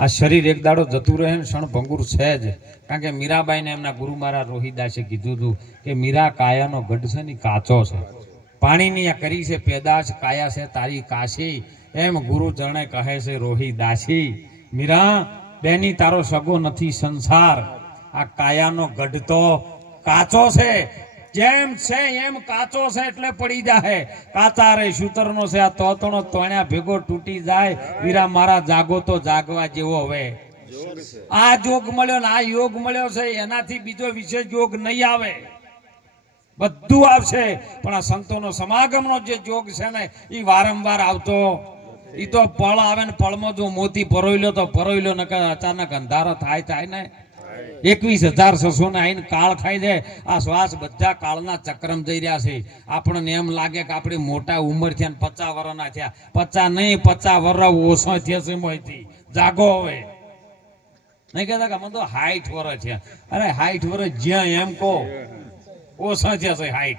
આ શરીર એક દાડો જતું રહે ને ક્ષણ ભંગુર છે જ. કારણ કે મીરાબાઈને એમના ગુરુ મારા રોહિદાસે કીધું હતું કે, મીરા, કાયાનો ગઢ છે ને કાચો છે. પાણીની આ કરી છે પેદાશ, કાયા છે તારી કાશી. એમ ગુરુ જણે કહે છે રોહિદાસી, મીરા, બેની તારો સગો નથી સંસાર. આ કાયાનો ગઢ તો કાચો છે. જેમ છે એમ કાચો છે એટલે પડી જાય કાચા રે સૂતરનો છે, આ તોતણો તોણ્યા ભેગો તૂટી જાય. વીરા મારા જાગો તો જાગવા જેવો હવે. આ જોગ મળ્યો ને આ યોગ મળ્યો છે, એનાથી બીજો વિશેષ યોગ નહીં આવે. બધું આવશે. પણ આ સંતોનો સમાગમનો જે જોગ છે ને એ વારંવાર આવતો. એ તો પળ આવે ને પળમાં જો મોતી પરોઈ લો તો પરોઈ લો નકર અચાનક અંધારો થાય થાય ને. એકવીસ હજાર છસો ને આઈને કાળ ખાઈ જાય આ શ્વાસ બધા કાળના ચક્રમ જઈ રહ્યા છે. આપણને એમ લાગે કે આપણે મોટા ઉંમર થયા પચાસ વર્ષના થયા. પચાસ નહીં, પચાસ વર્ષ ઓછો થયા છે જાગો હવે. નહીં કહેતા કે મને તો હાઈટ વર્ષ છે. અરે હાઈટ વર્ષ જ્યાં એમ કહો. ઓછો થયા છે હાઈટ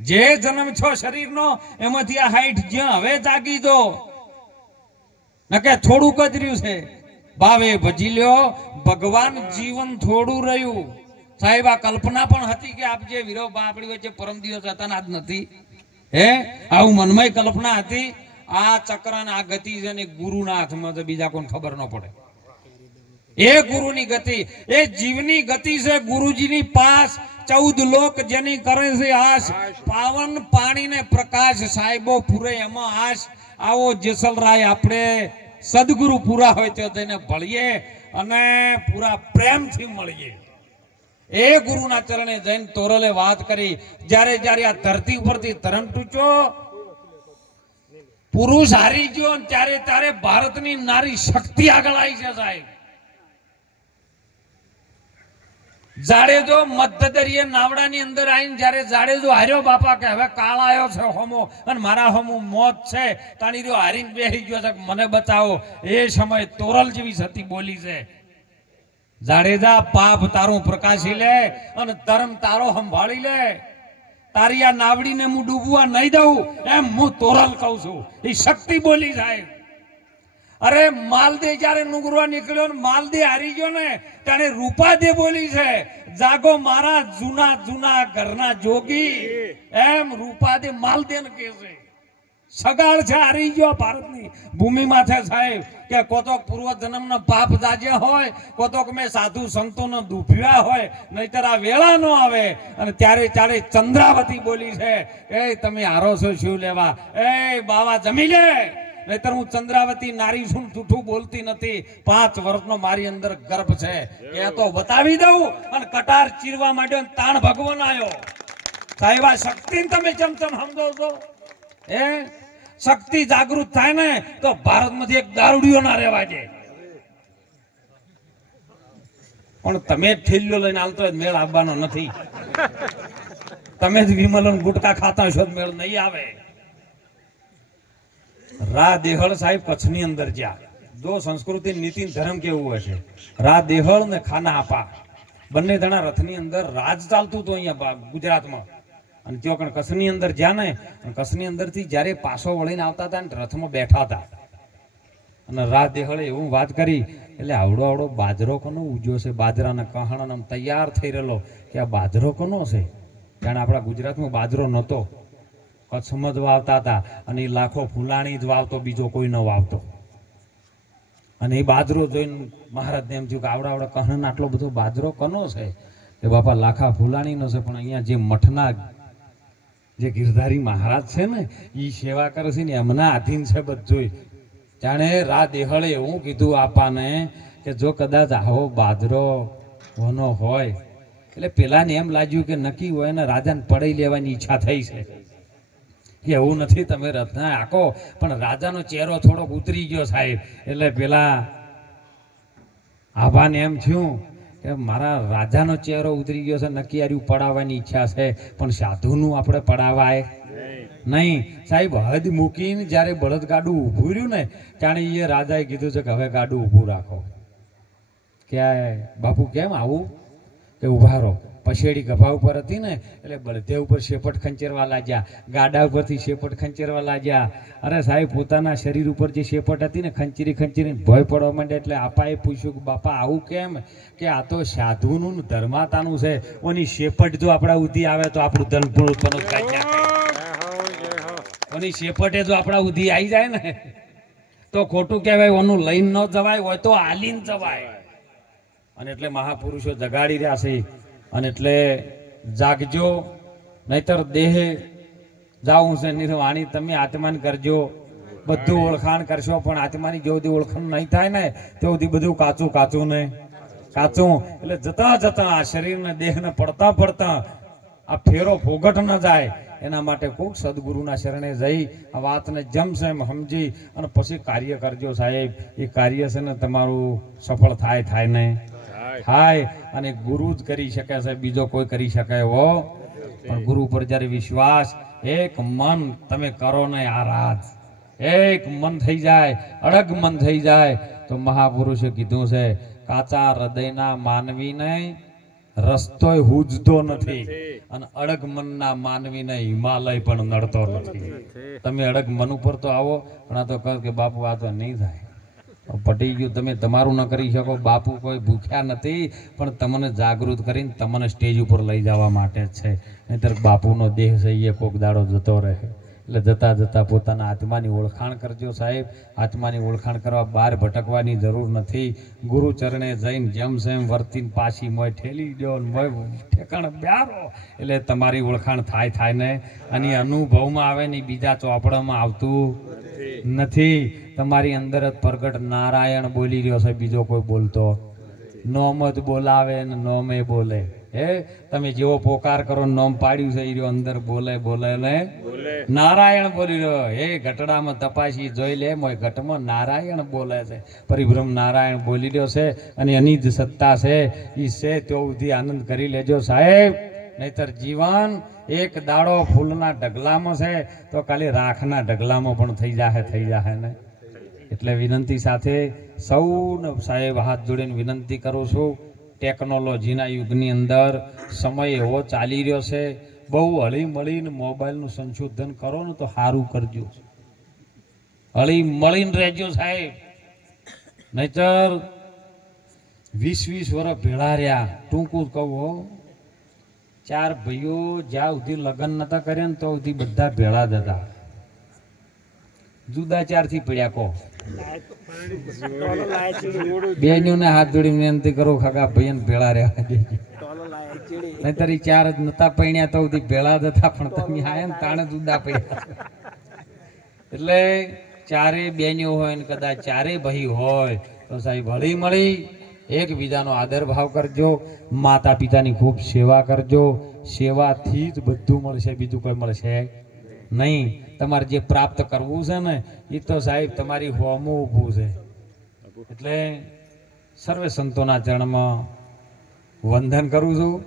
જે જન્મ છો શરીરનો, એમાંથી આ હાઈટ જ્યાં હવે જાગી દો નકે થોડુંક જ રહ્યું છે. ભાવે ભજી લ્યો, ભગવાન જીવન થોડું રહ્યું. સાહેબ, આ કલ્પના પણ હતી કે આપ જે વીરો આપણી વચ્ચે પરમ દિવસ હતા આજ નથી. હે? આવું મનમય કલ્પના હતી. આ ચક્ર આ ગતિ છે ને, ગુરુના હાથમાં છે, બીજા કોઈને ખબર ન પડે. એ ગુરુની ગતિ, એ જીવની ગતિ છે, ગુરુજીની પાસ. ચૌદ લોક જેની કરે છે આશ. પાવન પાણી ને પ્રકાશ સાહેબો પૂરે એમાં આશ. આવો જેસલરાય આપણે સદગુરુ પૂરા હોય તો તેને ભળીએ અને પૂરા પ્રેમથી મળીએ. એ ગુરુના ચરણે જૈન તોરલે વાત કરી, જ્યારે જ્યારે આ ધરતી ઉપરથી ધરમ તૂટ્યો પુરુષ હારી ગયો ત્યારે ત્યારે ભારતની નારી શક્તિ આગળ આવી છે સાહેબ. જાડેજો મધ્યદરીએ નાવડાની અંદર આવીને જ્યારે જાડેજો હાર્યો, બાપા કે, હવે કાળ આવ્યો છે હોમો અને મારા હોમો મોત છે. તાણી રહ્યો, હારીને બેસી ગયો છે મને બતાવો એ સમય તોરલ જેવી સતી બોલી છે. જાડેજા, પાપ તારું પ્રકાશી લે અને ધર્મ તારો સંભાળી લે. તારી આ નાવડીને હું ડૂબવા નહીં દઉં, એમ હું તોરલ કહું છું. એ શક્તિ બોલી સાહેબ. અરે, માલદે જ્યારે નુગરવા નીકળ્યો ને માલદે હારી ગયો ને, ત્યારે રૂપાદે બોલી છે, જાગો મારા જૂના જૂના ઘરના જોગી. એમ રૂપાદે માલદે ને કહે છે. સગાળ છે, હારી ગયો ભારતની. ભૂમિમાં છે સાહેબ, કે કોતોક પૂર્વ જન્મનો પાપ જાજ્યા હોય, કોતોક મેં સાધુ સંતોનો દુભ્યા હોય, નહીતર આ વેળા નો આવે. અને ત્યારે ત્યારે ચંદ્રાવતી બોલી છે, એ, તમે હારો છો શિવ લેવા? એ, બાવા, જમી લે. નહીતર હું ચંદ્રાવતી નારી છું, જૂઠું બોલતી નથી. પાંચ વર્ષનો મારી અંદર ગર્ભ છે. એ તો બતાવી દઉં અને કટાર ચીરવા માટે તાણ ભગવાન આવ્યો સાહેબ, આ શક્તિને તમે ચમ ચમ સમજો છો એ શક્તિ જાગૃત થાય ને, તો ભારતમાંથી એક દારૂડિયો ના રહેવા દે. પણ તમે ઠેલ્યો લઈને હોય મેળ આવવાનો નથી. તમે જ વિમલન ગુટકા ખાતા છો મેળ નહીં આવે. રા દેહળ સાહેબ કચ્છની અંદર જ્યાં. જો સંસ્કૃતિ નીતિ ધર્મ કેવું હશે રા દેહળ ને ખાના આપા. બંને જણા રથની અંદર રાજ ચાલતું હતું અહીંયા ગુજરાતમાં. અને ત્યાં કણ કચ્છની અંદર જ્યાં ને, અને કચ્છની અંદરથી જ્યારે પાછો વળીને આવતા હતા ને રથમાં બેઠા હતા. અને રા દેહળે એવું વાત કરી, એટલે આવડો આવડો બાજરો કોનો ઉજ્યો છે? બાજરાના કહણ તૈયાર થઈ રહેલો કે આ બાજરો કોનો છે? જાણે આપણા ગુજરાતમાં બાજરો નહોતો. કચ્છમાં જ વાવતા હતા અને એ લાખો ફૂલાણી જ વાવતો બીજો કોઈ ન વાવતો. અને એ બાજરો જોઈને મહારાજને એમ થયું કે આવડા આવડા કહણ આટલો બધો બાજરો કનો છે? કે બાપા, લાખા ફૂલાણીનો છે, પણ અહીંયા જે મઠના જે ગિરધારી મહારાજ છે ને એ સેવા કરે છે ને, એમના આધીન છે બધું જાણે રા દેહળે એવું કીધું આપાને કે જો કદાચ આવો બાજરો વનો હોય. એટલે પેલાને એમ લાગ્યું કે નક્કી હોય ને રાજાને પડાઈ લેવાની ઈચ્છા થઈ છે. એવું નથી તમે રથના આખો પણ રાજાનો ચહેરો થોડોક ઉતરી ગયો સાહેબ. એટલે પેલા આભાને એમ થયું કે મારા રાજાનો ચહેરો ઉતરી ગયો છે, નક્કી આર્યું પડાવવાની ઈચ્છા છે, પણ સાધુનું આપણે પડાવાય નહીં. સાહેબ, હદ મૂકીને જ્યારે બળદગાડું ઊભું રહ્યું ને, ત્યારે એ રાજાએ કીધું છે કે હવે ગાડું ઊભું રાખો. કે બાપુ કેમ આવું? કે ઊભા રહો. પછેડી ગભા ઉપર હતી ને એટલે બળદે ઉપર શેપટ ખંચેરવા લાગ્યા. ગાડા ઉપરથી શેપટ ખંચેરવા લાગ્યા. અરે સાહેબ પોતાના શરીર ઉપર જે શેપટ હતી ને ખંચેરી ખંચેરીને ભય પડવા માંડે એટલે આપાએ પૂછ્યું કે બાપા આવું કેમ? કે આ તો સાધુનું ને ધર્માતાનું છે. ઓની શેપટ જો આપણા ઉધી આવે તો આપણું ધન પૂરું ઓની શેપટે જો આપણા ઉધી આવી જાય ને તો ખોટું કહેવાય ઓનું લઈને ન જવાય હોય તો હાલીને જવાય. અને એટલે મહાપુરુષો જગાડી રહ્યા છે. અને એટલે જાગજો નહીતર દેહે જાવું છે. નિર્વાણી તમે આત્માન કરજો. બધું ઓળખાણ કરશો પણ આત્માની જો સુધી ઓળખાણ નહીં થાય ને તો સુધી બધું કાચું કાચું ને કાચું. એટલે જતા જતા આ શરીરને દેહને પડતા પડતા આ ફેરો ફોગટ ન જાય. એના માટે કોક સદગુરુના શરણે જઈ આ વાતને જમશે એમ સમજી અને પછી કાર્ય કરજો સાહેબ. એ કાર્ય છે ને તમારું સફળ થાય થાય નહીં. થાય અને ગુરુ જ કરી શકે છે બીજો કોઈ કરી શકે એવો પણ ગુરુ પર જ્યારે વિશ્વાસ એક મન તમે કરો ને આ રાત એક મન થઈ જાય અડગ મન થઈ જાય. તો મહાપુરુષે કીધું છે કાચા હૃદયના માનવીને રસ્તોય હુજતો નથી અને અડગ મનના માનવીને હિમાલય પણ નડતો નથી. તમે અડગ મન ઉપર તો આવો પણ આ તો કહો કે બાપુ આ તો નહીં થાય. પટી ગયું તમે તમારું ન કરી શકો, બાપુ કોઈ ભૂખ્યા નથી, પણ તમને જાગૃત કરીને તમને સ્ટેજ ઉપર લઈ જવા માટે છે. નહીતર બાપુનો દેહ છે એ કોક દાડો જતો રહે. એટલે જતા જતા પોતાના આત્માની ઓળખાણ કરજો સાહેબ. આત્માની ઓળખાણ કરવા બહાર ભટકવાની જરૂર નથી. ગુરુ ચરણે જઈને જેમ સેમ વર્તીને પાછી મોય ઠેલી દો મોય ઠેકાણ બ્યારો. એટલે તમારી ઓળખાણ થાય થાય ને. અને અનુભવમાં આવે ને બીજા ચોપડામાં આવતું નથી. તમારી અંદર જ પ્રગટ નારાયણ બોલી રહ્યો છે બીજો કોઈ બોલતો નોમ જ બોલાવે ને નોમે બોલે. હે? તમે જેવો પોકાર કરો નોમ પાડ્યું છે એ રહ્યો અંદર બોલે બોલે ને નારાયણ બોલી રહ્યો. હે ઘટડામાં તપાસી જોઈ લે મોય ઘટમાં નારાયણ બોલે છે. પરિભ્રમ નારાયણ બોલી રહ્યો છે અને એની જ સત્તા છે. એ છે તો સુધી આનંદ કરી લેજો સાહેબ. નહીતર જીવન એક દાડો ફૂલના ઢગલામાં છે, તો ખાલી રાખના ઢગલામાં પણ થઈ જાહે થઈ જાહે ને? એટલે વિનંતી સાથે સૌને સાહેબ હાથ જોડીને વિનંતી કરું છું, ટેકનોલોજીના યુગની અંદર સમય એવો ચાલી રહ્યો છે, બહુ હળી મળીને મોબાઈલનું સંશોધન કરો ને તો સારું કરજો. હળી મળીને રહેજો સાહેબ. નહીતર વીસ વીસ વર્ષ ભેળા રહ્યા. ટૂંકું કહું હો ચાર ભાઈઓ જ્યાં સુધી લગ્ન નતા કર્યા ને તો સુધી બધા ભેળા દતા જુદા ચારથી પડ્યા કહો બેનોને હાથ જોડી વિનંતી કરું ભાઈ ને ભેળા રહેવા નહીતર ચાર જ નતા પૈણ્યા તો સુધી ભેળા હતા પણ તમે આયા ને તાણે જુદા પડ્યા. એટલે ચારે બેનીઓ હોય ને કદાચ ચારે ભાઈ હોય, તો સાહેબ હળી મળી એકબીજાનો આદર ભાવ કરજો માતા પિતાની ખૂબ સેવા કરજો, સેવાથી જ બધું મળશે, બીજું કોઈ મળશે નહીં. તમારે જે પ્રાપ્ત કરવું છે ને, એ તો સાહેબ તમારી હોમું ઊભું છે. એટલે સર્વે સંતોના ચરણમાં વંદન કરું છું.